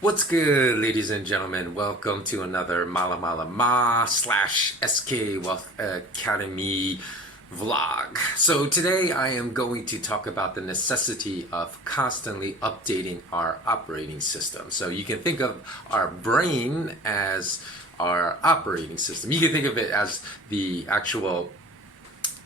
What's good, ladies and gentlemen? Welcome to another Mala Mala Ma slash SK Wealth Academy vlog. So today I am going to talk about the necessity of constantly updating our operating system. So you can think of our brain as our operating system. You can think of it as the actual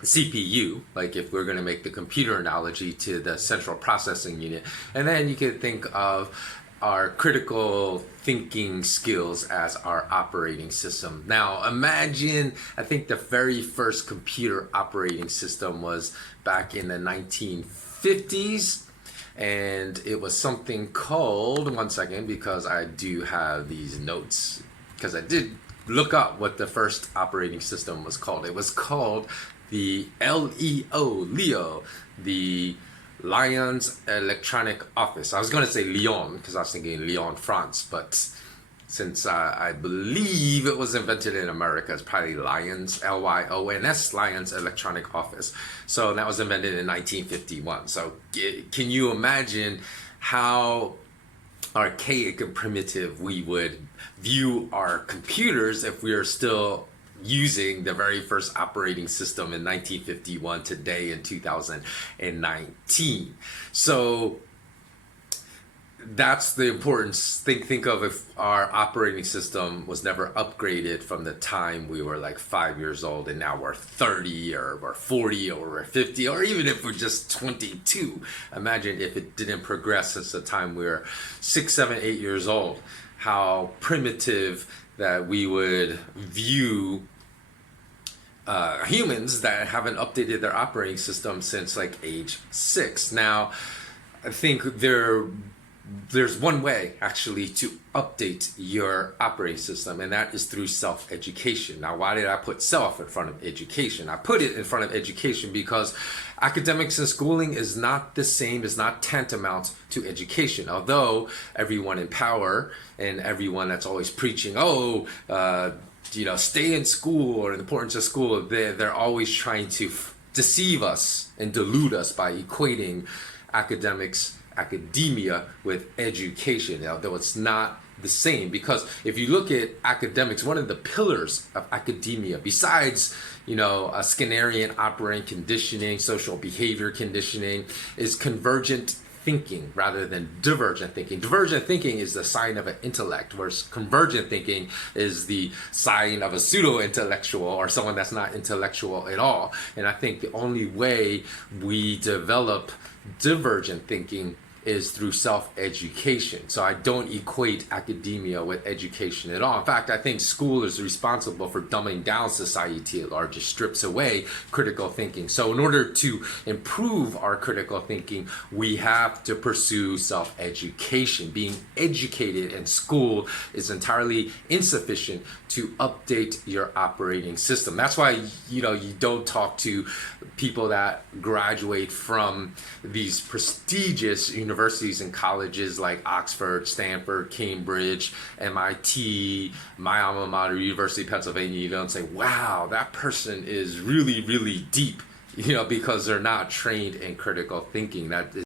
CPU, like if we're going to make the computer analogy to the central processing unit. And then you can think of our critical thinking skills as our operating system. Now imagine, I think the very first computer operating system was back in the 1950s, and it was something called, one second, because I do have these notes, because I did look up what the first operating system was called. It was called the Leo, the Lyons Electronic Office. I was going to say Lyon because I was thinking Lyon, France, but since I believe it was invented in America, it's probably Lyons, Lyons, Lyons Electronic Office. So that was invented in 1951. So can you imagine how archaic and primitive we would view our computers if we are still using the very first operating system in 1951 today in 2019. So that's the importance. Think of if our operating system was never upgraded from the time we were like 5 years old and now we're 30 or we're 40 or we're 50, or even if we're just 22. Imagine if it didn't progress since the time we were 6, 7, 8 years old, how primitive that we would view humans that haven't updated their operating system since like age 6. Now, I think there's one way actually to update your operating system, and that is through self-education. Now, why did I put self in front of education? I put it in front of education because academics and schooling is not the same, is not tantamount to education. Although everyone in power and everyone that's always preaching, stay in school or the importance of school, they're always trying to deceive us and delude us by equating academia with education, although it's not the same. Because if you look at academics, one of the pillars of academia, besides Skinnerian operant conditioning, social behavior conditioning, is convergent thinking rather than divergent thinking. Divergent thinking is the sign of an intellect, whereas convergent thinking is the sign of a pseudo-intellectual or someone that's not intellectual at all. And I think the only way we develop divergent thinking is through self-education. So I don't equate academia with education at all. In fact, I think school is responsible for dumbing down society at large. It strips away critical thinking. So in order to improve our critical thinking, we have to pursue self-education. Being educated in school is entirely insufficient to update your operating system. That's why you don't talk to people that graduate from these prestigious universities and colleges like Oxford, Stanford, Cambridge, MIT, my alma mater, University of Pennsylvania. You don't say, wow, that person is really, really deep, because they're not trained in critical thinking. That is